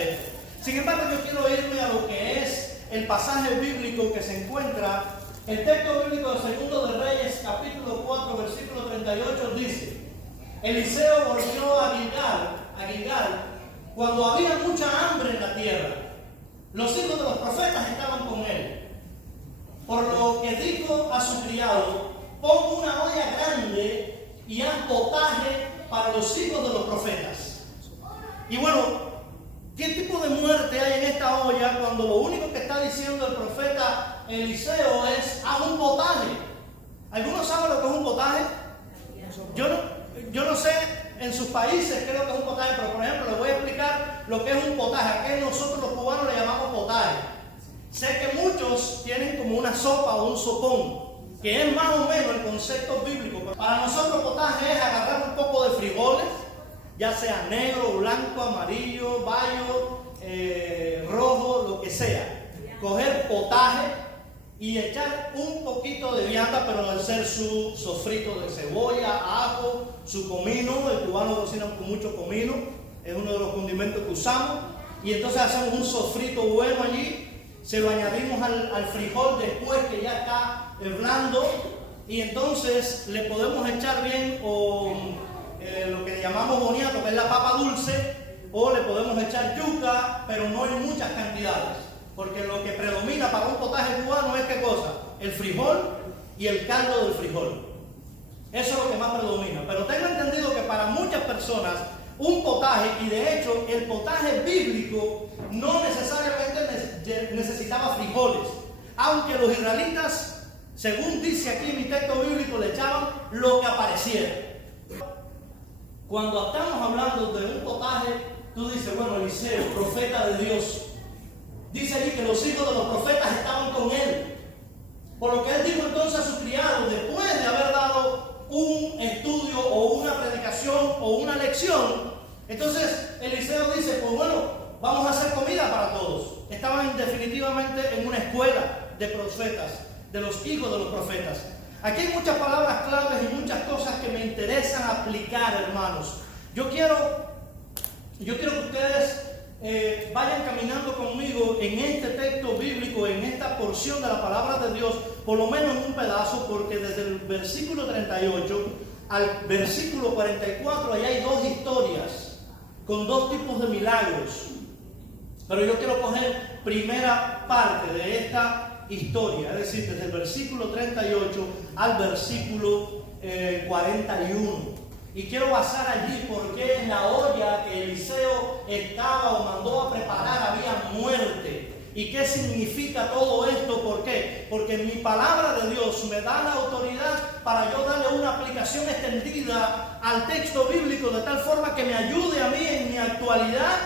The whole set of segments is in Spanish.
de esto. Sin embargo, yo quiero irme a lo que es el pasaje bíblico que se encuentra. El texto bíblico de Segundo de Reyes, capítulo 4, versículo 38, dice: Eliseo volvió a Gilgal cuando había mucha hambre en la tierra. Los hijos de los profetas estaban con él. Por lo que dijo a su criado: pon una olla grande y haz potaje para los hijos de los profetas. Y bueno, ¿qué tipo de muerte hay en esta olla cuando lo único que está diciendo el profeta Eliseo es: haz un potaje? ¿Algunos saben lo que es un potaje? Yo no sé en sus países qué es lo que es un potaje, pero por ejemplo les voy a explicar lo que es un potaje. Aquí nosotros los cubanos le llamamos potaje. Sé que muchos tienen como una sopa o un sopón, que es más o menos el concepto bíblico. Para nosotros potaje es agarrar un poco de frijoles, ya sea negro, blanco, amarillo, bayo, rojo, lo que sea. Coger potaje y echar un poquito de vianda, pero al ser su sofrito de cebolla, ajo, su comino. El cubano cocina con mucho comino, es uno de los condimentos que usamos. Y entonces hacemos un sofrito bueno allí. Se lo añadimos al frijol después que ya está blando, y entonces le podemos echar bien lo que le llamamos boniato, que es la papa dulce, o le podemos echar yuca, pero no en muchas cantidades, porque lo que predomina para un potaje cubano es ¿qué cosa? El frijol y el caldo del frijol. Eso es lo que más predomina. Pero tengo entendido que para muchas personas un potaje, y de hecho el potaje bíblico no necesariamente necesitaba frijoles, aunque los israelitas, según dice aquí en mi texto bíblico, le echaban lo que apareciera. Cuando estamos hablando de un potaje, tú dices: bueno, Eliseo, profeta de Dios, dice allí que los hijos de los profetas estaban con él. Por lo que él dijo entonces a su criado, después de haber dado un estudio o una predicación o una lección, entonces Eliseo dice: pues bueno, vamos a hacer comida para todos. Estaban definitivamente en una escuela de profetas, de los hijos de los profetas. Aquí hay muchas palabras claves y muchas cosas que me interesan aplicar, hermanos. Yo quiero que ustedes vayan caminando conmigo en este texto bíblico, en esta porción de la palabra de Dios, por lo menos en un pedazo, porque desde el versículo 38 al versículo 44 ahí hay dos historias con dos tipos de milagros. Pero yo quiero coger primera parte de esta historia, es decir, desde el versículo 38 al versículo 41. Y quiero basar allí por qué en la olla que Eliseo estaba o mandó a preparar había muerte. ¿Y qué significa todo esto? ¿Por qué? Porque mi palabra de Dios me da la autoridad para yo darle una aplicación extendida al texto bíblico, de tal forma que me ayude a mí en mi actualidad,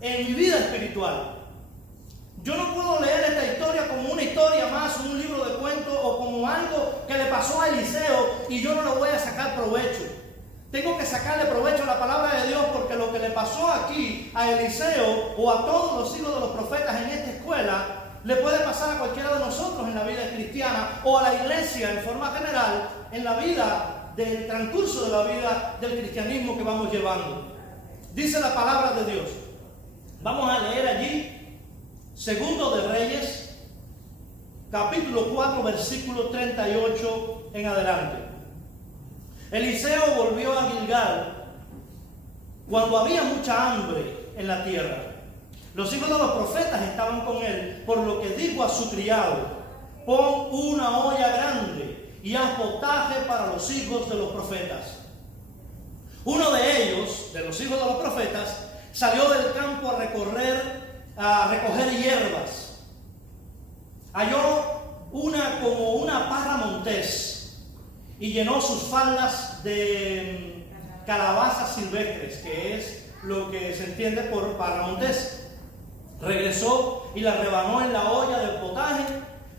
en mi vida espiritual. Yo no puedo leer esta historia como una historia más, un libro de cuentos, o como algo que le pasó a Eliseo y yo no le voy a sacar provecho. Tengo que sacarle provecho a la palabra de Dios, porque lo que le pasó aquí a Eliseo o a todos los hijos de los profetas en esta escuela le puede pasar a cualquiera de nosotros en la vida cristiana, o a la iglesia en forma general, en la vida del transcurso de la vida del cristianismo que vamos llevando. Dice la palabra de Dios. Vamos a leer allí Segundo de Reyes, capítulo 4, versículo 38 en adelante. Eliseo volvió a Gilgal cuando había mucha hambre en la tierra. Los hijos de los profetas estaban con él, por lo que dijo a su criado: pon una olla grande y haz potaje para los hijos de los profetas. Uno de ellos, de los hijos de los profetas, salió del campo a recoger hierbas. Halló como una parra montés y llenó sus faldas de calabazas silvestres, que es lo que se entiende por parra montés. Regresó y la rebanó en la olla del potaje,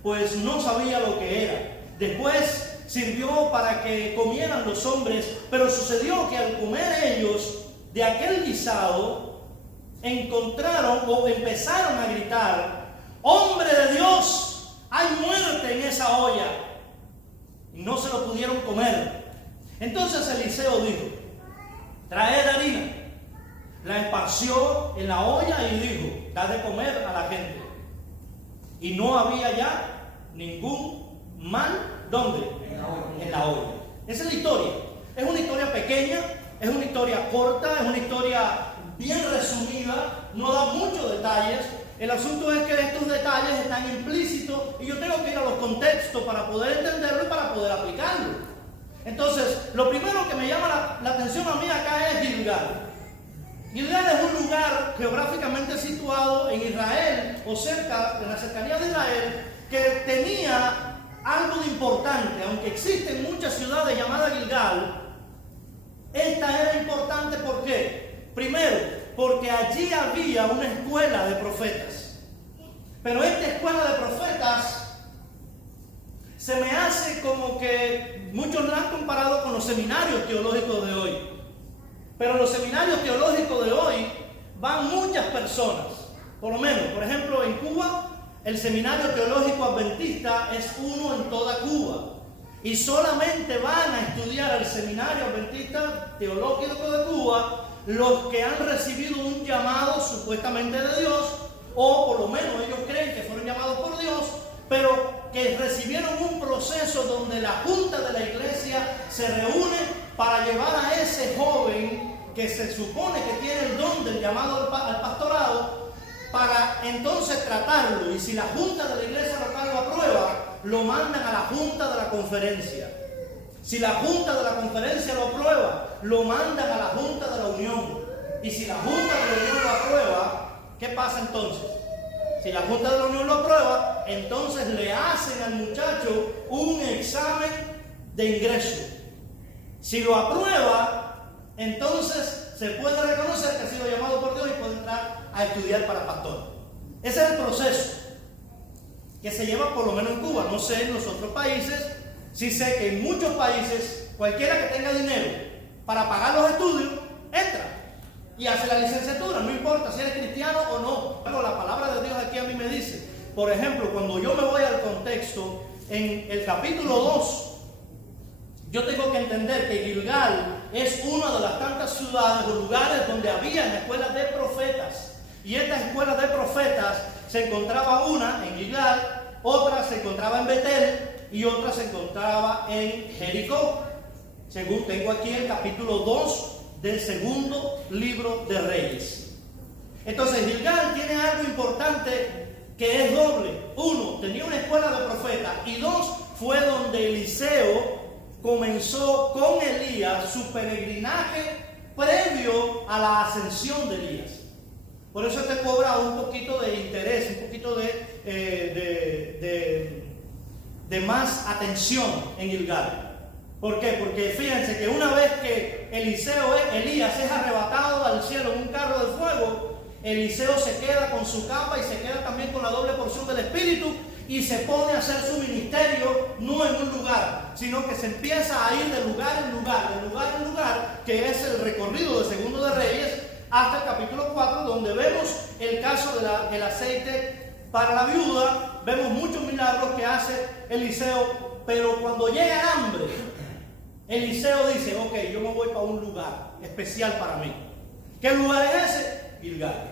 pues no sabía lo que era. Después sirvió para que comieran los hombres, pero sucedió que al comer ellos de aquel guisado, encontraron o empezaron a gritar: ¡hombre de Dios! ¡Hay muerte en esa olla! Y no se lo pudieron comer. Entonces Eliseo dijo: traed harina. la esparció en la olla y dijo: da de comer a la gente. Y no había ya ningún mal, ¿dónde? En la olla. Esa es la historia. Es una historia pequeña, es una historia corta, es una historia bien resumida, no da muchos detalles. El asunto es que estos detalles están implícitos y yo tengo que ir a los contextos para poder entenderlo y para poder aplicarlo. Entonces, lo primero que me llama la atención a mí acá es Gilgal. Gilgal es un lugar geográficamente situado en Israel o cerca, en la cercanía de Israel, que tenía algo de importante. Aunque existen muchas ciudades llamadas Gilgal, esta era importante. ¿Por qué? Primero, porque allí había una escuela de profetas. Pero esta escuela de profetas se me hace como que muchos la han comparado con los seminarios teológicos de hoy. Pero en los seminarios teológicos de hoy van muchas personas. Por lo menos, por ejemplo, en Cuba, el seminario teológico adventista es uno en toda Cuba. Y solamente van a estudiar el seminario adventista teológico de Cuba los que han recibido un llamado supuestamente de Dios, o por lo menos ellos creen que fueron llamados por Dios, pero que recibieron un proceso donde la junta de la iglesia se reúne para llevar a ese joven que se supone que tiene el don del llamado al pastorado, para entonces tratarlo. Y si la junta de la iglesia local lo aprueba, lo mandan a la junta de la conferencia. Si la junta de la conferencia lo aprueba, lo mandan a la junta de la unión. Y si la junta de la unión lo aprueba, ¿qué pasa entonces? Si la junta de la unión lo aprueba, entonces le hacen al muchacho un examen de ingreso. Si lo aprueba, entonces se puede reconocer que ha sido llamado por Dios y puede entrar a estudiar para pastor. Ese es el proceso que se lleva por lo menos en Cuba. No sé en los otros países. Sí sé que en muchos países cualquiera que tenga dinero para pagar los estudios entra y hace la licenciatura, no importa si eres cristiano o no. Pero la palabra de Dios aquí a mí me dice, por ejemplo, cuando yo me voy al contexto, en el capítulo 2, yo tengo que entender que Gilgal es una de las tantas ciudades o lugares donde había escuelas de profetas. Y estas escuelas de profetas se encontraba una en Gilgal, otra se encontraba en Betel y otra se encontraba en Jericó. Según tengo aquí el capítulo 2 del segundo libro de Reyes. Entonces Gilgal tiene algo importante que es doble. Uno, tenía una escuela de profetas, y dos, fue donde Eliseo comenzó con Elías su peregrinaje previo a la ascensión de Elías. Por eso te cobra un poquito de interés, un poquito de más atención en Gilgal. ¿Por qué? Porque fíjense que una vez que Elías es arrebatado al cielo en un carro de fuego, Eliseo se queda con su capa y se queda también con la doble porción del Espíritu y se pone a hacer su ministerio no en un lugar, sino que se empieza a ir de lugar en lugar, que es el recorrido de Segundo de Reyes hasta el capítulo 4, donde vemos el caso del aceite para la viuda. Vemos muchos milagros que hace Eliseo, pero cuando llega el hambre, Eliseo dice: ok, yo me voy para un lugar especial para mí. ¿Qué lugar es ese? Gilgal.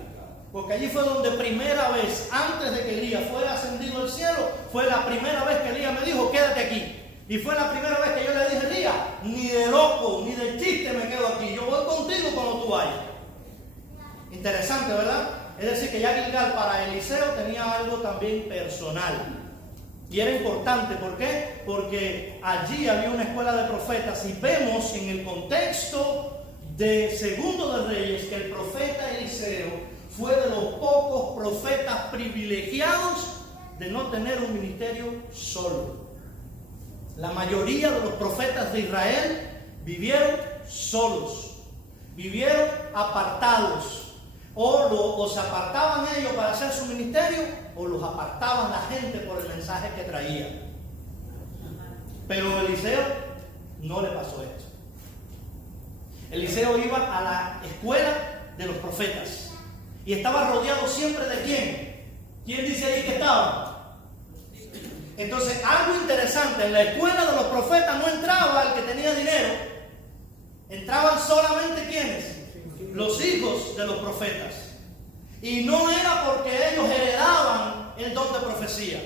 Porque allí fue donde primera vez, antes de que Elías fuera ascendido al cielo, fue la primera vez que Elías me dijo: quédate aquí. Y fue la primera vez que yo le dije: Elías, ni de loco, ni de chiste me quedo aquí. Yo voy contigo cuando tú vayas. Interesante, ¿verdad? Es decir, que ya Gilgal para Eliseo tenía algo también personal. Y era importante, ¿por qué? Porque allí había una escuela de profetas, y vemos en el contexto de Segundo de Reyes que el profeta Eliseo fue de los pocos profetas privilegiados de no tener un ministerio solo. La mayoría de los profetas de Israel vivieron solos, vivieron apartados. O se apartaban ellos para hacer su ministerio, o los apartaban la gente por el mensaje que traían. Pero a Eliseo no le pasó esto. Eliseo iba a la escuela de los profetas y estaba rodeado siempre de ¿quién? ¿Quién dice ahí que estaba? Entonces, algo interesante, en la escuela de los profetas no entraba el que tenía dinero. Entraban solamente ¿quiénes? los hijos de los profetas. Y no era porque ellos heredaban el don de profecía,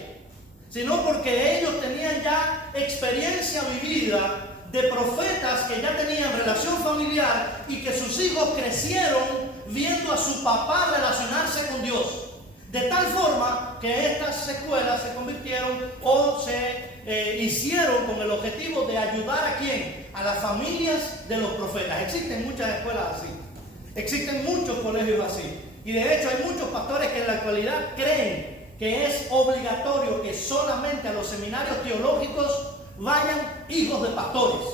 sino porque ellos tenían ya experiencia vivida de profetas que ya tenían relación familiar y que sus hijos crecieron viendo a su papá relacionarse con Dios. De tal forma que estas escuelas se convirtieron o se hicieron con el objetivo de ayudar ¿a quién? A las familias de los profetas. Existen muchas escuelas así, existen muchos colegios así. Y de hecho hay muchos pastores que en la actualidad creen que es obligatorio que solamente a los seminarios teológicos vayan hijos de pastores,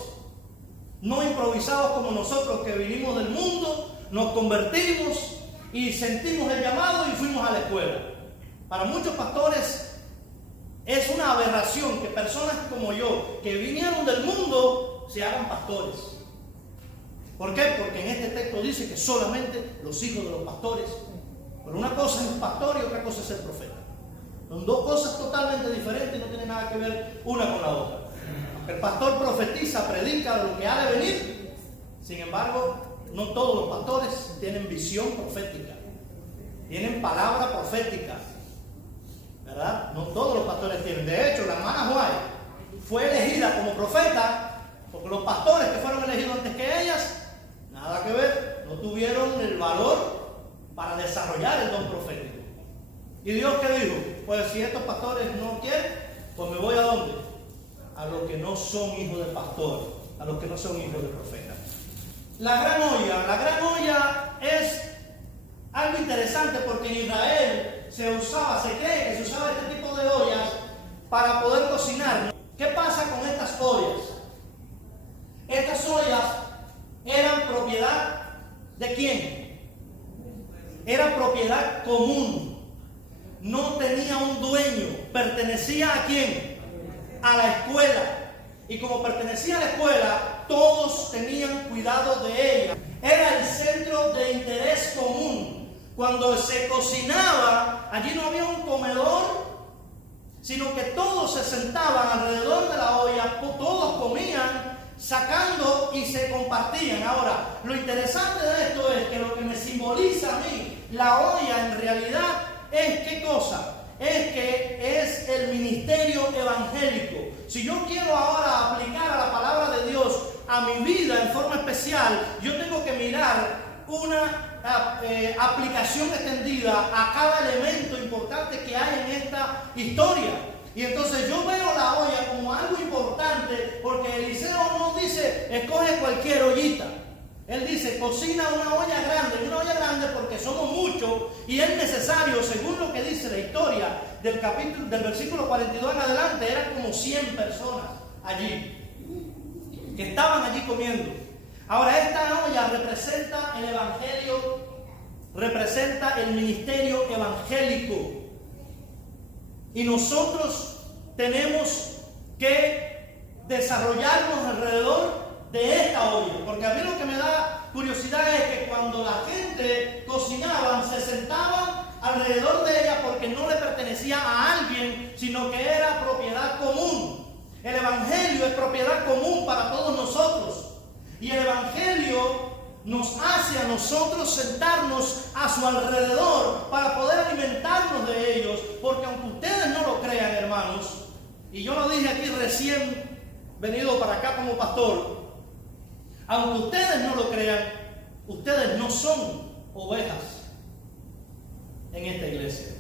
no improvisados como nosotros que vinimos del mundo, nos convertimos y sentimos el llamado y fuimos a la escuela. Para muchos pastores es una aberración que personas como yo, que vinieron del mundo, se hagan pastores. ¿Por qué? Porque en este texto dice que solamente los hijos de los pastores. Pero una cosa es el pastor y otra cosa es el profeta. Son dos cosas totalmente diferentes y no tienen nada que ver una con la otra. El pastor profetiza, predica de lo que ha de venir. Sin embargo, no todos los pastores tienen visión profética, tienen palabra profética, ¿verdad? No todos los pastores tienen. De hecho, la hermana White fue elegida como profeta porque los pastores que fueron elegidos antes que ellas, nada que ver, no tuvieron el valor para desarrollar el don profético. ¿Y Dios qué dijo? Pues si estos pastores no quieren, pues me voy ¿a dónde? A los que no son hijos de pastor, a los que no son hijos de profeta. La gran olla es algo interesante porque en Israel se cree que se usaba este tipo de ollas para poder cocinar. ¿Qué pasa con estas ollas? Estas ollas eran propiedad ¿de quién? Eran propiedad común. No tenía un dueño. ¿Pertenecía a quién? A la escuela. Y como pertenecía a la escuela, todos tenían cuidado de ella. Era el centro de interés común. Cuando se cocinaba, allí no había un comedor, sino que todos se sentaban alrededor de la olla, todos comían, sacando y se compartían. Ahora, lo interesante de esto es que lo que me simboliza a mí, la olla en realidad, es ¿qué cosa? Es que es el ministerio evangélico. Si yo quiero ahora aplicar a la palabra de Dios a mi vida en forma especial, yo tengo que mirar una aplicación extendida a cada elemento importante que hay en esta historia. Y entonces yo veo la olla como algo importante, porque Eliseo no dice escoge cualquier ollita. Él dice cocina una olla grande porque somos muchos y es necesario, según lo que dice la historia del versículo 42 en adelante, eran como 100 personas allí que estaban allí comiendo. Ahora, esta olla representa el evangelio, representa el ministerio evangélico. Y nosotros tenemos que desarrollarnos alrededor de esta olla. Porque a mí lo que me da curiosidad es que cuando la gente cocinaba, se sentaban alrededor de ella porque no le pertenecía a alguien, sino que era propiedad común. El evangelio es propiedad común para todos nosotros. Y el evangelio nos hace a nosotros sentarnos a su alrededor para poder alimentarnos de ellos. Porque aunque ustedes no lo crean, hermanos, y yo lo dije aquí recién venido para acá como pastor, aunque ustedes no lo crean, ustedes no son ovejas en esta iglesia.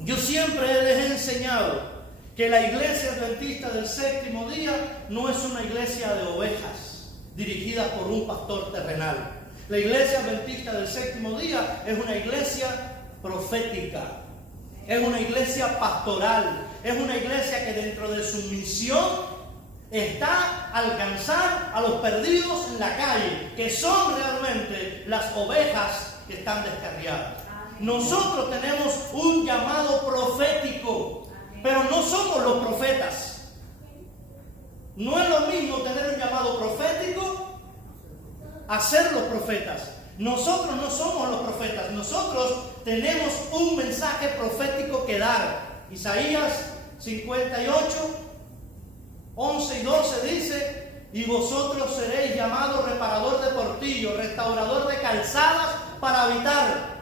Yo siempre les he enseñado que la iglesia adventista del séptimo día no es una iglesia de ovejas dirigida por un pastor terrenal. La iglesia adventista del séptimo día es una iglesia profética, es una iglesia pastoral, es una iglesia que dentro de su misión está alcanzar a los perdidos en la calle, que son realmente las ovejas que están descarriadas. Nosotros tenemos un llamado profético, pero no somos los profetas. No es lo mismo tener un llamado profético a ser los profetas. Nosotros no somos los profetas, nosotros tenemos un mensaje profético que dar. Isaías 58, 11 y 12 dice: y vosotros seréis llamados reparador de portillos, restaurador de calzadas para habitar.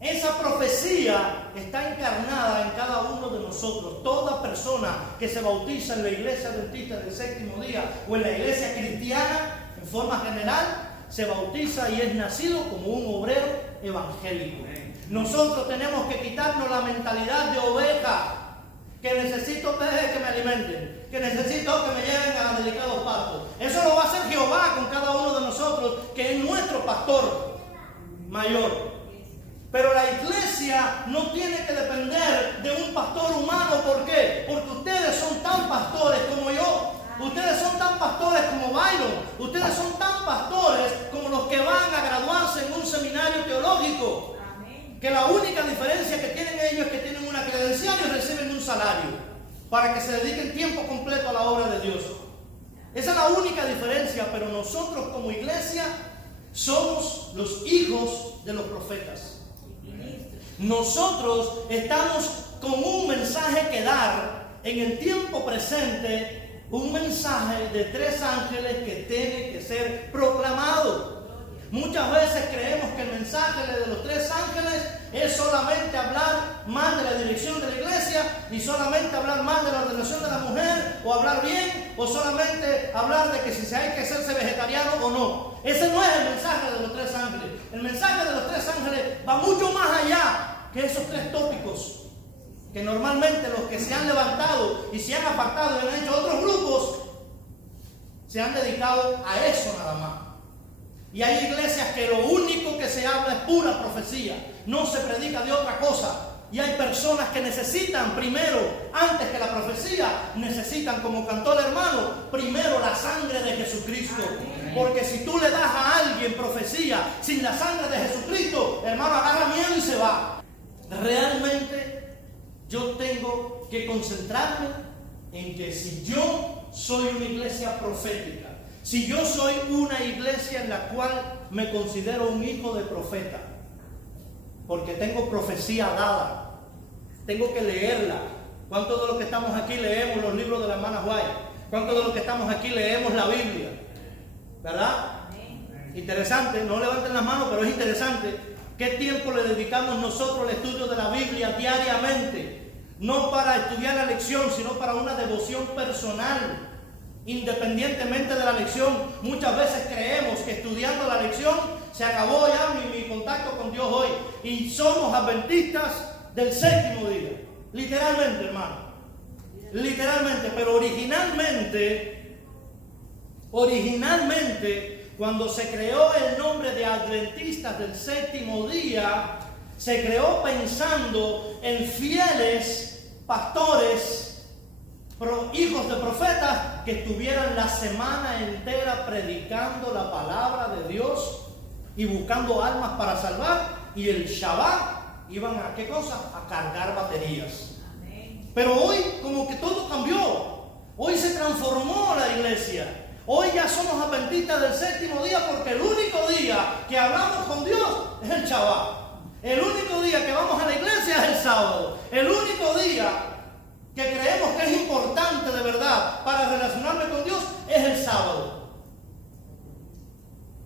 Esa profecía está encarnada en cada uno de nosotros. Toda persona que se bautiza en la iglesia adventista del séptimo día o en la iglesia cristiana, en forma general, se bautiza y es nacido como un obrero evangélico. Nosotros tenemos que quitarnos la mentalidad de oveja, que necesito que me alimenten, que necesito que me lleven a delicados pastos. Eso lo va a hacer Jehová con cada uno de nosotros, que es nuestro pastor mayor. Pero la iglesia no tiene que depender de un pastor humano. ¿Por qué? Porque ustedes son tan pastores como yo. Ustedes son tan pastores como Byron. Ustedes son tan pastores como los que van a graduarse en un seminario teológico. Que la única diferencia que tienen ellos es que tienen una credencial y reciben un salario para que se dediquen tiempo completo a la obra de Dios. Esa es la única diferencia. Pero nosotros como iglesia somos los hijos de los profetas. Nosotros estamos con un mensaje que dar en el tiempo presente, un mensaje de 3 ángeles que tiene que ser proclamado. Muchas veces creemos que el mensaje de los 3 ángeles es solamente hablar mal de la dirección de la iglesia y solamente hablar mal de la ordenación de la mujer, o hablar bien, o solamente hablar de que si hay que hacerse vegetariano o no. Ese no es el mensaje de los 3 ángeles. El mensaje de los 3 ángeles va mucho más allá que esos 3 tópicos que normalmente los que se han levantado y se han apartado y han hecho otros grupos se han dedicado a eso nada más. Y hay iglesias que lo único que se habla es pura profecía, no se predica de otra cosa. Y hay personas que necesitan primero, antes que la profecía, necesitan, como cantó el hermano, primero la sangre de Jesucristo. Porque si tú le das a alguien profecía sin la sangre de Jesucristo, hermano, agarra miedo y se va. Realmente yo tengo que concentrarme en que si yo soy una iglesia profética, si yo soy una iglesia en la cual me considero un hijo de profeta, porque tengo profecía dada, tengo que leerla. ¿Cuántos de los que estamos aquí leemos los libros de la hermana White? ¿Cuántos de los que estamos aquí leemos la Biblia? ¿Verdad? Interesante, no levanten las manos, pero es interesante. ¿Qué tiempo le dedicamos nosotros al estudio de la Biblia diariamente? No para estudiar la lección, sino para una devoción personal. Independientemente de la lección, muchas veces creemos que estudiando la lección se acabó ya mi contacto con Dios hoy. Y somos adventistas del séptimo día. Literalmente, hermano. Literalmente. Pero originalmente, cuando se creó el nombre de adventistas del séptimo día, se creó pensando en fieles pastores, hijos de profetas, que estuvieran la semana entera predicando la palabra de Dios y buscando almas para salvar, y el Shabbat iban a ¿qué cosa? A cargar baterías. Pero hoy como que todo cambió. Hoy se transformó la iglesia. Hoy ya somos adventistas del séptimo día, porque el único día que hablamos con Dios es el Shabbat. El único día que vamos a la iglesia es el sábado. El único día que creemos que es importante de verdad para relacionarme con Dios es el sábado.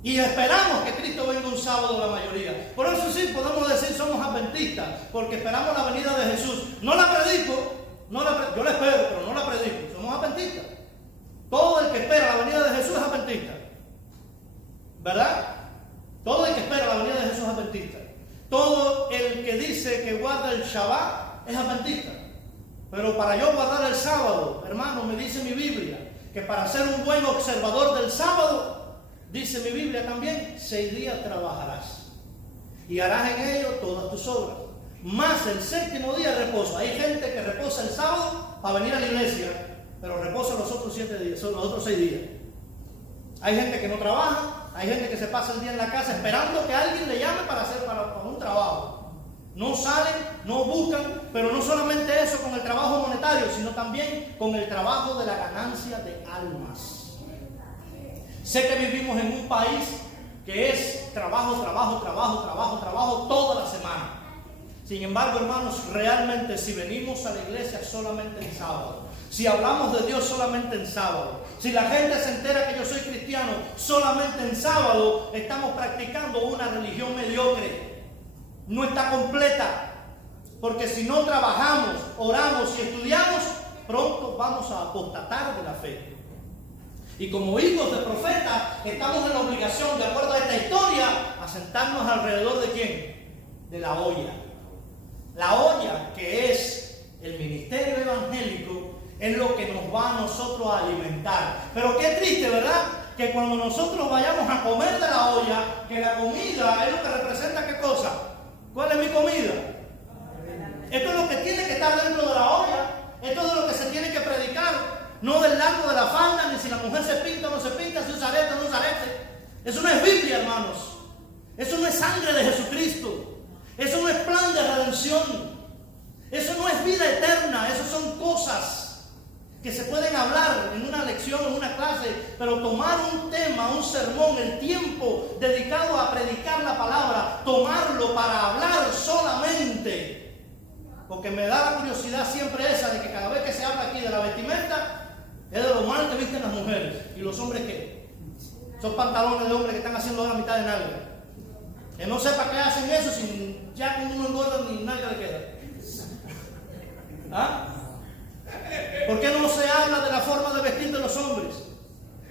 Y esperamos que Cristo venga un sábado la mayoría. Por eso sí podemos decir somos adventistas, porque esperamos la venida de Jesús. No la predico, yo la espero, pero no la predico. Somos adventistas. Todo el que espera la venida de Jesús es adventista. ¿Verdad? Todo el que espera la venida de Jesús es adventista. Todo el que dice que guarda el Shabbat es adventista. Pero para yo guardar el sábado, hermano, me dice mi Biblia, que para ser un buen observador del sábado, dice mi Biblia también, 6 días trabajarás y harás en ello todas tus obras. Más el séptimo día reposo. Hay gente que reposa el sábado para venir a la iglesia, pero reposa los otros 7 días, son los otros 6 días. Hay gente que no trabaja, hay gente que se pasa el día en la casa esperando que alguien le llame para un trabajo. No salen, no buscan, pero no solamente eso con el trabajo monetario, sino también con el trabajo de la ganancia de almas. Sé que vivimos en un país que es trabajo toda la semana. Sin embargo, hermanos, realmente si venimos a la iglesia solamente el sábado, si hablamos de Dios solamente en sábado, si la gente se entera que yo soy cristiano solamente en sábado, estamos practicando una religión mediocre. No está completa. Porque si no trabajamos, oramos y estudiamos, pronto vamos a apostatar de la fe. Y como hijos de profetas, estamos en la obligación, de acuerdo a esta historia, a sentarnos alrededor de ¿quién? De la olla. La olla, que es el ministerio evangélico, es lo que nos va a nosotros a alimentar. Pero qué triste, ¿verdad? Que cuando nosotros vayamos a comer de la olla, que la comida es lo que representa ¿qué cosa? ¿Cuál es mi comida? Esto es lo que tiene que estar dentro de la olla. Esto es lo que se tiene que predicar. No del largo de la falda, ni si la mujer se pinta o no se pinta, si usa arete o no usa arete. Eso no es Biblia, hermanos. Eso no es sangre de Jesucristo. Eso no es plan de redención. Eso no es vida eterna. Eso son cosas que se pueden hablar en una lección, en una clase, pero tomar un tema, un sermón, el tiempo dedicado a predicar la palabra, tomarlo para hablar solamente. Porque me da la curiosidad siempre esa de que cada vez que se habla aquí de la vestimenta, es de lo mal que visten las mujeres. ¿Y los hombres qué? Son pantalones de hombres que están haciendo la mitad de nalga. Que no sepa qué hacen eso, sin ya con uno engorda ni nalga le queda. ¿Ah? ¿Por qué no se habla de la forma de vestir de los hombres?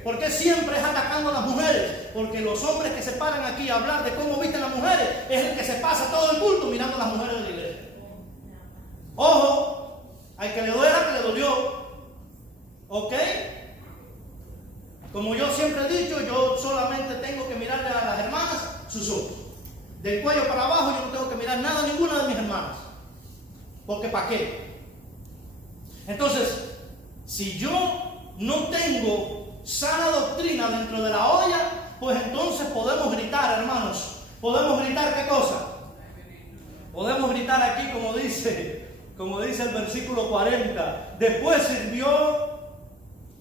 ¿Por qué siempre es atacando a las mujeres? Porque los hombres que se paran aquí a hablar de cómo visten las mujeres es el que se pasa todo el culto mirando a las mujeres de la iglesia. Ojo, al que le duela, que le dolió. ¿Ok? Como yo siempre he dicho, yo solamente tengo que mirarle a las hermanas sus ojos. Del cuello para abajo yo no tengo que mirar nada a ninguna de mis hermanas. Porque ¿para qué? Entonces, si yo no tengo sana doctrina dentro de la olla, pues entonces podemos gritar, hermanos. ¿Podemos gritar qué cosa? Podemos gritar aquí como dice el versículo 40. Después sirvió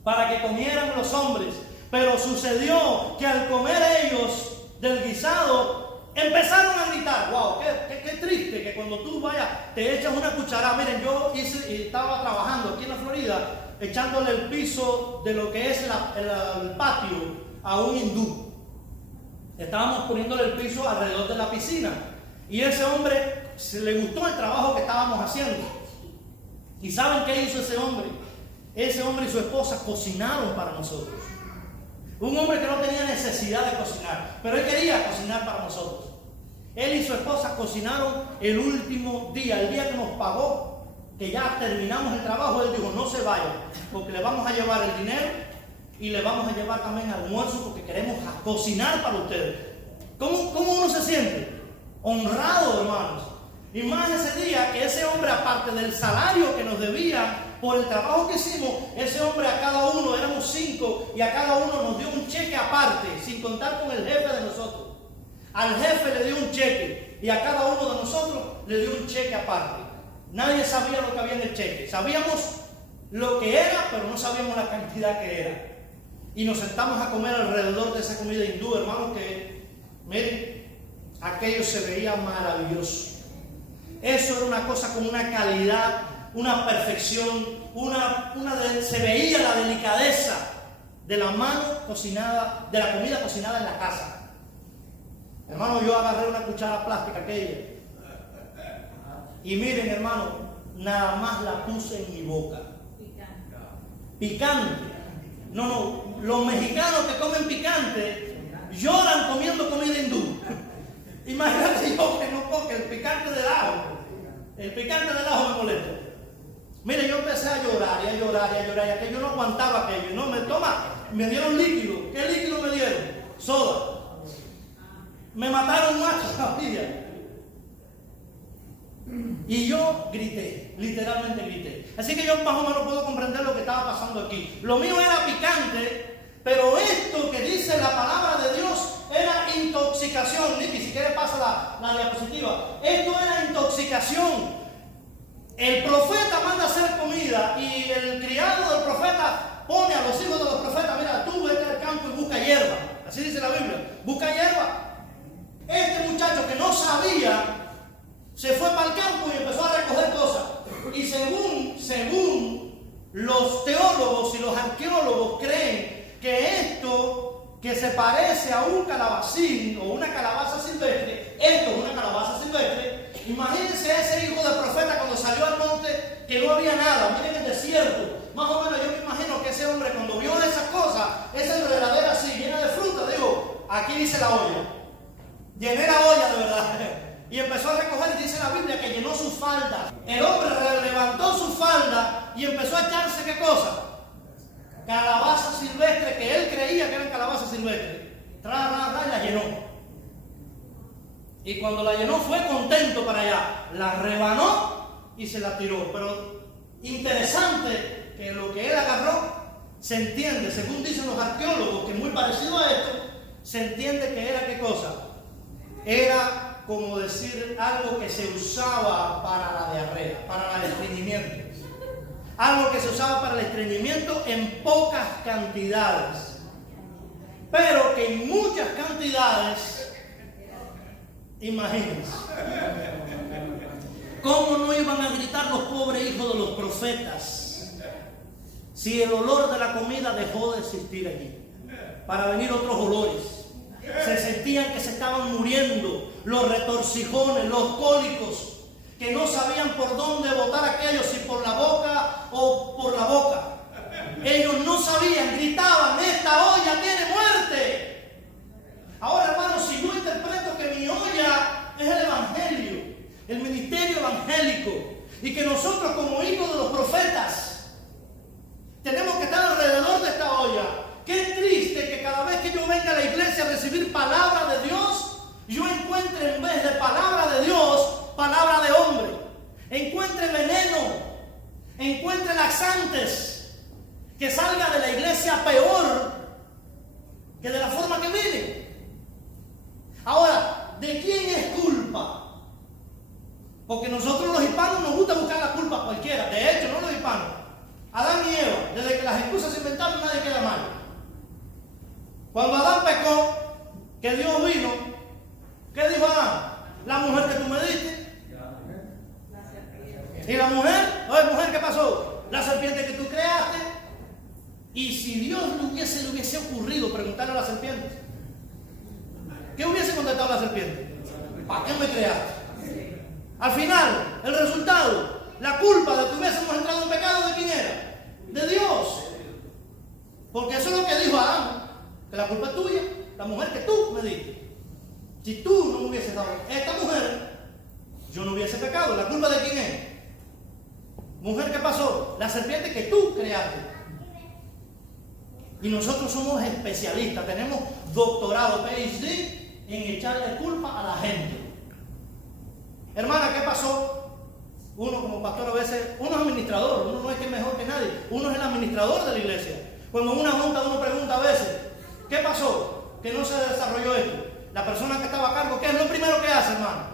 para que comieran los hombres, pero sucedió que al comer ellos del guisado, empezaron a gritar. Wow, qué triste que cuando tú vayas, te echas una cucharada. Miren, yo estaba trabajando aquí en la Florida, echándole el piso de lo que es el patio a un hindú. Estábamos poniéndole el piso alrededor de la piscina. Y ese hombre se le gustó el trabajo que estábamos haciendo. ¿Y saben qué hizo ese hombre? Ese hombre y su esposa cocinaron para nosotros. Un hombre que no tenía necesidad de cocinar, pero él quería cocinar para nosotros. Él y su esposa cocinaron el último día, el día que nos pagó, que ya terminamos el trabajo. Él dijo, no se vayan, porque le vamos a llevar el dinero y le vamos a llevar también almuerzo, porque queremos cocinar para ustedes. ¿Cómo uno se siente? Honrado, hermanos. Y más ese día que ese hombre, aparte del salario que nos debía por el trabajo que hicimos, ese hombre a cada uno, éramos 5, y a cada uno nos dio un cheque aparte, sin contar con el jefe de nosotros. Al jefe le dio un cheque y a cada uno de nosotros le dio un cheque aparte. Nadie sabía lo que había en el cheque. Sabíamos lo que era, pero no sabíamos la cantidad que era. Y nos sentamos a comer alrededor de esa comida hindú, hermanos, que, miren, aquello se veía maravilloso. Eso era una cosa con una calidad, una perfección, se veía la delicadeza de la mano cocinada, de la comida cocinada en la casa. Hermano, yo agarré una cuchara plástica aquella y miren, hermano, nada más la puse en mi boca. Picante. No, los mexicanos que comen picante lloran comiendo comida hindú. Imagínate yo que no, porque el picante del ajo me molesta. Mire, yo empecé a llorar y a llorar y a llorar, y que yo no aguantaba aquello. No, me dieron líquido. ¿Qué líquido me dieron? Soda. Me mataron macho todavía. Y yo grité, literalmente grité. Así que yo más o menos puedo comprender lo que estaba pasando aquí. Lo mío era picante, pero esto que dice la palabra de Dios era intoxicación. Nicky, si quieres pasa la diapositiva. Esto era intoxicación. El profeta manda a hacer comida y el criado del profeta pone a los hijos de los profetas, mira, tú vete al campo y busca hierba. Así dice la Biblia, busca hierba. Este muchacho que no sabía se fue para el campo y empezó a recoger cosas. Y según los teólogos y los arqueólogos creen que esto que se parece a un calabacín o una calabaza silvestre, esto es una calabaza silvestre. Imagínense ese hijo de profeta cuando salió al monte que no había nada, miren el desierto. Más o menos yo me imagino que ese hombre cuando vio esas cosas, esa enredadera así llena de fruta, digo, aquí dice la olla. Llené la olla de verdad. Y empezó a recoger, y dice la Biblia que llenó su falda. El hombre levantó su falda y empezó a echarse ¿qué cosa? Calabaza silvestre, que él creía que eran calabaza silvestre. Y la llenó. Y cuando la llenó fue contento para allá. La rebanó y se la tiró. Pero interesante que lo que él agarró se entiende, según dicen los arqueólogos, que es muy parecido a esto, se entiende que era ¿qué cosa? Era como decir algo que se usaba para la diarrea, para el estreñimiento. Algo que se usaba para el estreñimiento en pocas cantidades, pero que en muchas cantidades, imagínense. ¿Cómo no iban a gritar los pobres hijos de los profetas si el olor de la comida dejó de existir allí? Para venir otros olores. Se sentían que se estaban muriendo, los retorcijones, los cólicos, que no sabían por dónde botar aquello, si por la boca o por la boca. Ellos no sabían, gritaban, esta olla tiene muerte. Ahora, hermanos, si yo interpreto que mi olla es el evangelio, el ministerio evangélico, y que nosotros como hijos de los profetas tenemos que estar alrededor de esta olla. Qué triste que cada vez que yo venga a la iglesia a recibir palabra de Dios, yo encuentre en vez de palabra de Dios, palabra de hombre. Encuentre veneno, encuentre laxantes, que salga de la iglesia peor que de la forma que viene. Ahora, ¿de quién es culpa? Porque nosotros los hispanos nos gusta buscar la culpa a cualquiera. De hecho, no los hispanos. Adán y Eva, desde que las excusas se inventaron, nadie queda mal. Cuando Adán pecó, que Dios vino, ¿qué dijo Adán? La mujer que tú me diste. Y la mujer, oye mujer, ¿qué pasó? La serpiente que tú creaste. Y si Dios le hubiese ocurrido preguntarle a la serpiente, ¿qué hubiese contestado la serpiente? ¿Para qué me creaste? Al final, el resultado, la culpa de que hubiésemos entrado en pecado, ¿de quién era? De Dios. Porque eso es lo que dijo Adán, que la culpa es tuya, la mujer que tú me diste. Si tú no me hubieses dado esta mujer, yo no hubiese pecado. ¿La culpa de quién es? Mujer, ¿qué pasó? La serpiente que tú creaste. Y nosotros somos especialistas, tenemos doctorado, PhD, en echarle culpa a la gente. Hermana, ¿qué pasó? Uno como pastor a veces, uno es administrador, uno no es que es mejor que nadie, uno es el administrador de la iglesia. Cuando en una junta uno pregunta a veces, ¿qué pasó? Que no se desarrolló esto. La persona que estaba a cargo, ¿qué es lo primero que hace, hermano?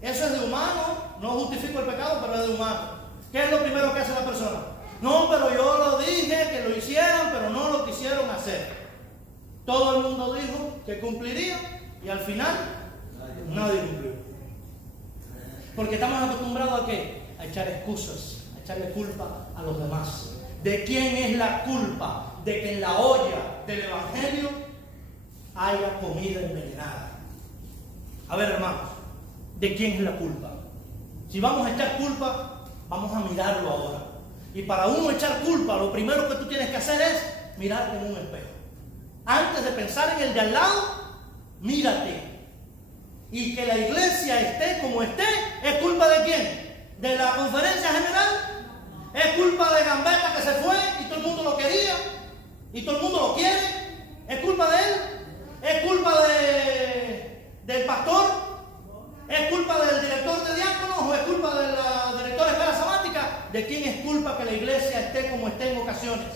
Eso es de humano, no justifico el pecado, pero es de humano. ¿Qué es lo primero que hace la persona? No, pero yo lo dije, que lo hicieron, pero no lo quisieron hacer. Todo el mundo dijo que cumpliría y al final nadie cumplió. Porque estamos acostumbrados a ¿qué? A echar excusas, a echarle culpa a los demás. ¿De quién es la culpa? De que en la olla del evangelio haya comida envenenada. A ver, hermanos, ¿de quién es la culpa? Si vamos a echar culpa, vamos a mirarlo ahora. Y para uno echar culpa, lo primero que tú tienes que hacer es mirarte en un espejo. Antes de pensar en el de al lado, mírate. Y que la iglesia esté como esté, ¿es culpa de quién? ¿De la conferencia general? ¿Es culpa de Gambetta que se fue y todo el mundo lo quería? ¿Y todo el mundo lo quiere? ¿Es culpa de él? ¿Es culpa del pastor? ¿Es culpa del director de diáconos o es culpa de la directora de escuela sabática? ¿De quién es culpa que la iglesia esté como esté en ocasiones?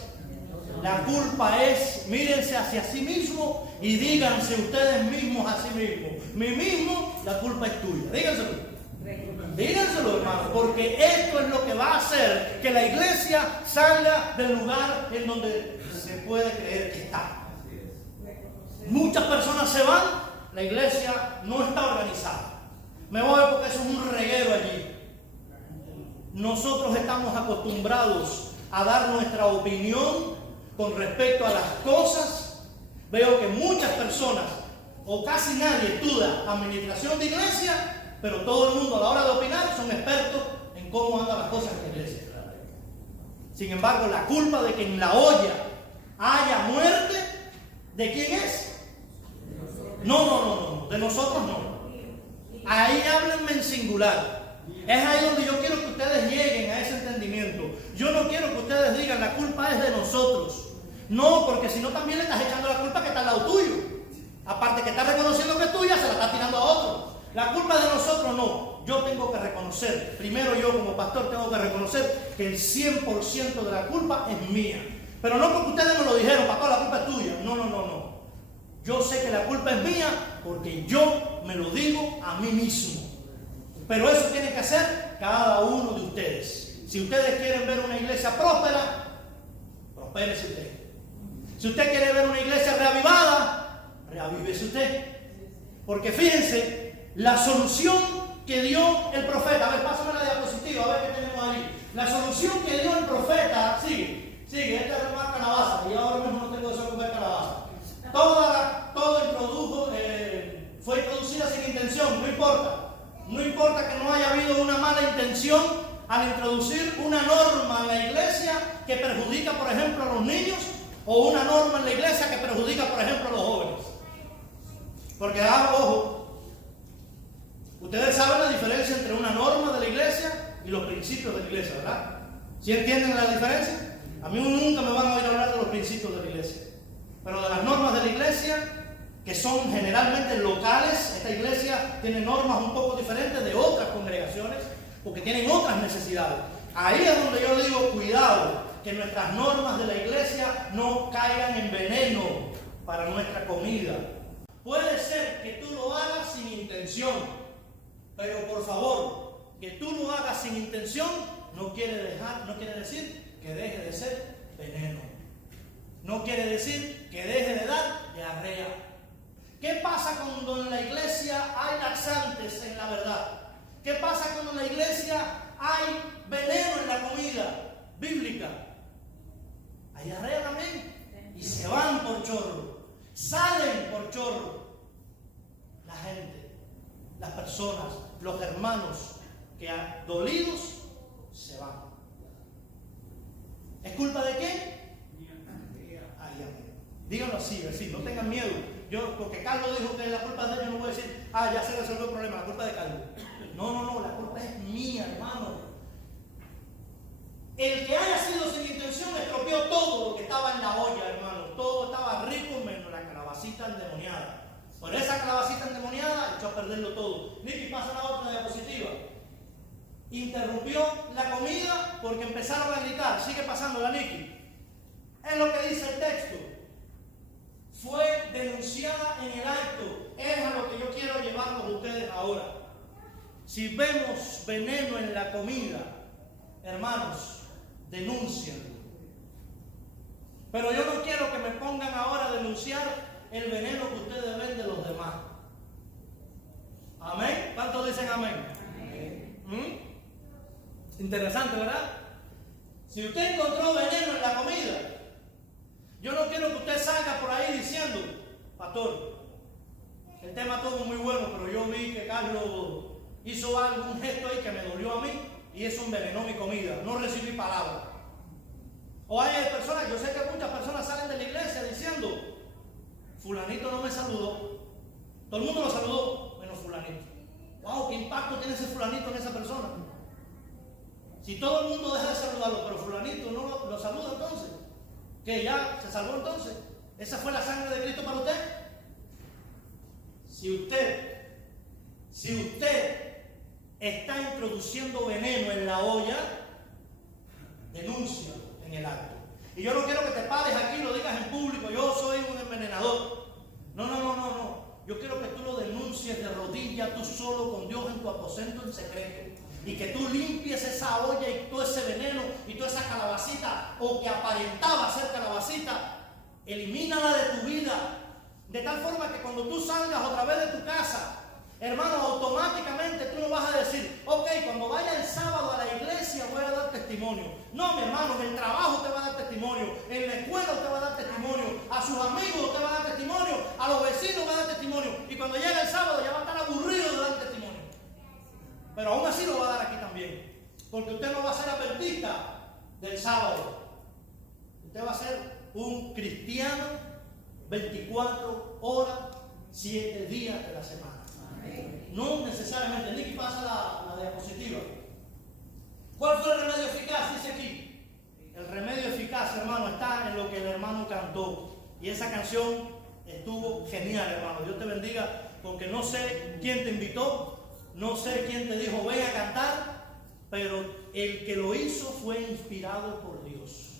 La culpa es, mírense hacia sí mismo y díganse ustedes mismos a sí mismos. Mí mismo, la culpa es tuya. Díganselo. Díganselo, hermano, porque esto es lo que va a hacer que la iglesia salga del lugar en donde se puede creer que está. Muchas personas se van, la iglesia no está organizada. Me voy porque eso es un reguero allí. Nosotros estamos acostumbrados a dar nuestra opinión con respecto a las cosas, veo que muchas personas o casi nadie estudia administración de iglesia, pero todo el mundo a la hora de opinar son expertos en cómo andan las cosas en la iglesia. Sin embargo, la culpa de que en la olla haya muerte, ¿de quién es? No, de nosotros no. Ahí háblenme en singular. Es ahí donde yo quiero que ustedes lleguen a ese entendimiento. Yo no quiero que ustedes digan la culpa es de nosotros. No, porque si no también le estás echando la culpa que está al lado tuyo. Aparte que estás reconociendo que es tuya, se la estás tirando a otro. La culpa es de nosotros no. Yo tengo que reconocer, primero yo como pastor tengo que reconocer que el 100% de la culpa es mía. Pero no porque ustedes me lo dijeron, pastor, la culpa es tuya. No. Yo sé que la culpa es mía porque yo me lo digo a mí mismo. Pero eso tiene que hacer cada uno de ustedes. Si ustedes quieren ver una iglesia próspera, prospérese usted. Si usted quiere ver una iglesia reavivada, reavívese usted. Porque fíjense, la solución que dio el profeta, a ver, pásame la diapositiva, a ver qué tenemos ahí. La solución que dio el profeta, sigue, esta es más calabaza, y ahora mismo no tengo deseo de comer calabaza. Fue introducida sin intención, no importa que no haya habido una mala intención al introducir una norma en la iglesia que perjudica, por ejemplo, a los niños, o una norma en la iglesia que perjudica, por ejemplo, a los jóvenes. Porque, ojo, ustedes saben la diferencia entre una norma de la iglesia y los principios de la iglesia, ¿verdad? ¿Sí entienden la diferencia? A mí nunca me van a oír hablar de los principios de la iglesia, pero de las normas de la iglesia, que son generalmente locales. Esta iglesia tiene normas un poco diferentes de otras congregaciones, porque tienen otras necesidades. Ahí es donde yo digo, cuidado, que nuestras normas de la iglesia no caigan en veneno para nuestra comida. Puede ser que tú lo hagas sin intención, pero por favor, que tú lo hagas sin intención no quiere decir que deje de ser veneno. No quiere decir que deje de dar diarrea. ¿Qué pasa cuando en la iglesia hay laxantes en la verdad? ¿Qué pasa cuando en la iglesia hay veneno en la comida bíblica? Hay diarrea también. Y se van por chorro. Salen por chorro. La gente, las personas, los hermanos que dolidos se van. ¿Es culpa de qué? Díganlo así, no tengan miedo. Porque Carlos dijo que la culpa es de él, yo no voy a decir, ya se resolvió el problema, la culpa es de Carlos. No, la culpa es mía, hermano. El que haya sido sin intención estropeó todo lo que estaba en la olla, hermano. Todo estaba rico menos la calabacita endemoniada. Por esa calabacita endemoniada echó a perderlo todo. Nicky, pasa la otra diapositiva. Interrumpió la comida porque empezaron a gritar. Sigue pasando la Nicky. Es lo que dice el texto. Fue denunciada en el acto. Es a lo que yo quiero llevarlos a ustedes ahora. Si vemos veneno en la comida, hermanos, denúncienlo. Pero yo no quiero que me pongan ahora a denunciar el veneno que ustedes ven de los demás. ¿Amén? ¿Cuántos dicen amén? Amén. Interesante, ¿verdad? Si usted encontró veneno en la comida, yo no quiero que usted salga por ahí diciendo, pastor, el tema estuvo muy bueno, pero yo vi que Carlos hizo algún gesto ahí que me dolió a mí y eso envenenó mi comida. No recibí palabra. O hay personas, yo sé que muchas personas salen de la iglesia diciendo, fulanito no me saludó. Todo el mundo lo saludó, menos fulanito. Wow, ¿qué impacto tiene ese fulanito en esa persona? Si todo el mundo deja de saludarlo, pero fulanito no lo saluda, entonces, ¿qué? ¿Ya se salvó entonces? ¿Esa fue la sangre de Cristo para usted? Si usted está introduciendo veneno en la olla, denuncia en el acto. Y yo no quiero que te pares aquí y lo digas en público, yo soy un envenenador. No. Yo quiero que tú lo denuncies de rodillas, tú solo con Dios en tu aposento en secreto. Y que tú limpies esa olla y todo ese veneno y toda esa calabacita, o que aparentaba ser calabacita, elimínala de tu vida. De tal forma que cuando tú salgas otra vez de tu casa, hermano, automáticamente tú no vas a decir, ok, cuando vaya el sábado a la iglesia voy a dar testimonio testimonio. No, mi hermano, en el trabajo usted va a dar testimonio, en la escuela usted va a dar testimonio, a sus amigos usted va a dar testimonio, a los vecinos va a dar testimonio. Y cuando llegue el sábado ya va a estar aburrido de dar testimonio. Pero aún así lo va a dar aquí también. Porque usted no va a ser adventista del sábado. Usted va a ser un cristiano 24 horas, 7 días de la semana. Amén. No necesariamente. Nicky, pasa la diapositiva. ¿Cuál fue el remedio eficaz? Dice aquí. El remedio eficaz, hermano, está en lo que el hermano cantó. Y esa canción estuvo genial, hermano. Dios te bendiga, porque no sé quién te invitó, no sé quién te dijo ven a cantar, pero el que lo hizo fue inspirado por Dios.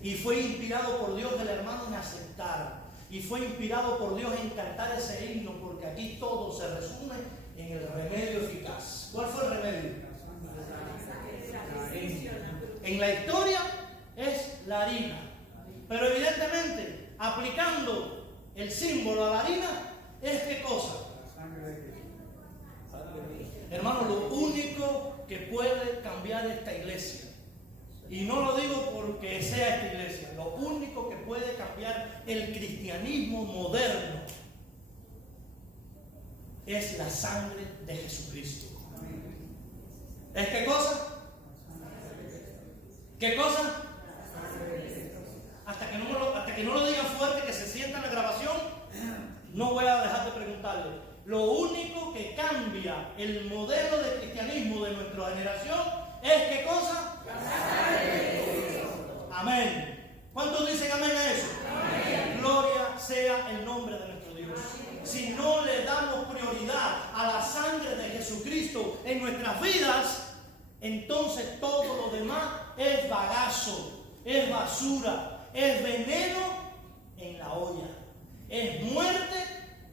Y fue inspirado por Dios del hermano en aceptar. Y fue inspirado por Dios en cantar ese himno, porque aquí todo se resume en el remedio eficaz. ¿Cuál fue el remedio? En la historia es la harina. Pero evidentemente, aplicando el símbolo a la harina, ¿es qué cosa? Hermano, lo único que puede cambiar esta iglesia, y no lo digo porque sea esta iglesia, lo único que puede cambiar el cristianismo moderno es la sangre de Jesucristo. ¿Es qué cosa? ¿Qué cosa? Hasta que no lo digan fuerte, que se sienta en la grabación, no voy a dejar de preguntarle. Lo único que cambia el modelo de cristianismo de nuestra generación es ¿qué cosa? Amén. ¿Cuántos dicen amén a eso? Amén. Gloria sea el nombre de nuestro Dios. Amén. Si no le damos prioridad a la sangre de Jesucristo en nuestras vidas, entonces todo lo demás es bagazo, es basura, es veneno en la olla, es muerte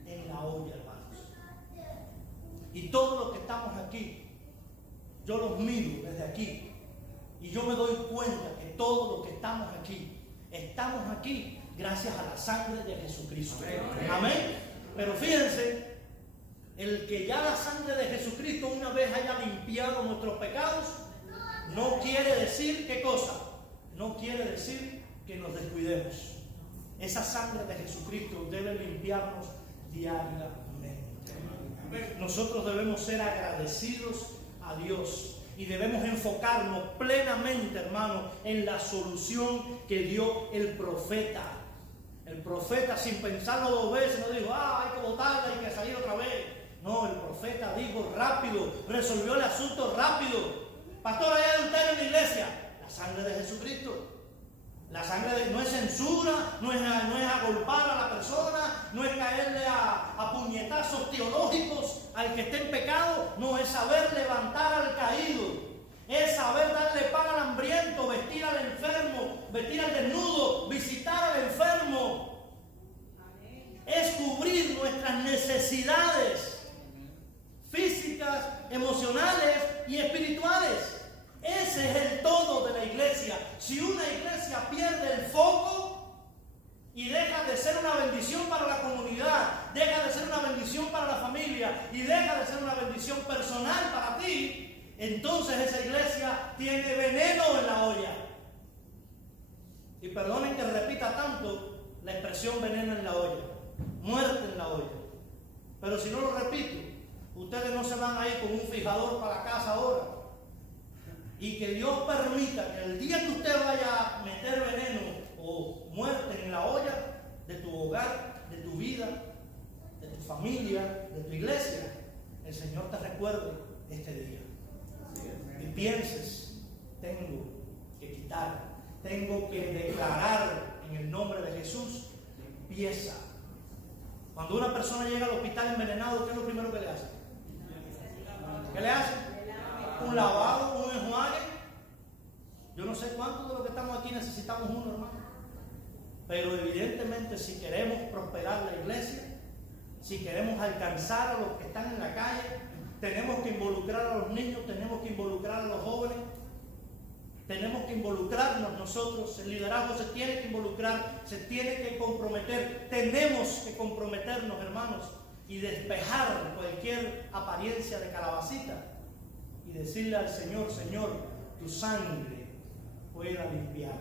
en la olla, hermanos. Y todos los que estamos aquí, yo los miro desde aquí y yo me doy cuenta que todos los que estamos aquí gracias a la sangre de Jesucristo. Amén. Pero fíjense, el que ya la sangre de Jesucristo una vez haya limpiado nuestros pecados, no quiere decir ¿qué cosa? No quiere decir que nos descuidemos. Esa sangre de Jesucristo debe limpiarnos diariamente. Nosotros debemos ser agradecidos a Dios y debemos enfocarnos plenamente, hermano, en la solución que dio el profeta. El profeta, sin pensarlo 2 veces, no dijo, hay que votarla, hay que salir otra vez. No, el profeta dijo rápido, resolvió el asunto rápido. Pastor, ¿hay adulterio en la iglesia? La sangre de Jesucristo. La sangre no es censura, no es agolpar a la persona, no es caerle a puñetazos teológicos al que esté en pecado, no, es saber levantar al caído, es saber darle pan al hambriento, vestir al enfermo, vestir al desnudo, visitar al enfermo. Es cubrir nuestras necesidades físicas, emocionales y espirituales. Ese es el todo de la iglesia. Si una iglesia pierde el foco y deja de ser una bendición para la comunidad, deja de ser una bendición para la familia y deja de ser una bendición personal para ti, entonces esa iglesia tiene veneno en la olla. Y perdonen que repita tanto la expresión veneno en la olla, muerte en la olla. Pero si no lo repito, ustedes no se van a ir con un fijador para la casa ahora. Y que Dios permita que el día que usted vaya a meter veneno o muerte en la olla de tu hogar, de tu vida, de tu familia, de tu iglesia, el Señor te recuerde este día. Y pienses, tengo que quitar, tengo que declarar en el nombre de Jesús, empieza. Cuando una persona llega al hospital envenenado, ¿qué es lo primero que le hace? ¿Qué le hace? Un lavado, un enjuague. Yo no sé cuántos de los que estamos aquí necesitamos uno, hermano. Pero evidentemente, si queremos prosperar la iglesia, si queremos alcanzar a los que están en la calle, tenemos que involucrar a los niños, tenemos que involucrar a los jóvenes, tenemos que involucrarnos nosotros. El liderazgo se tiene que involucrar, se tiene que comprometer. Tenemos que comprometernos, hermanos, y despejar cualquier apariencia de calabacita y decirle al Señor, Señor, tu sangre pueda limpiar.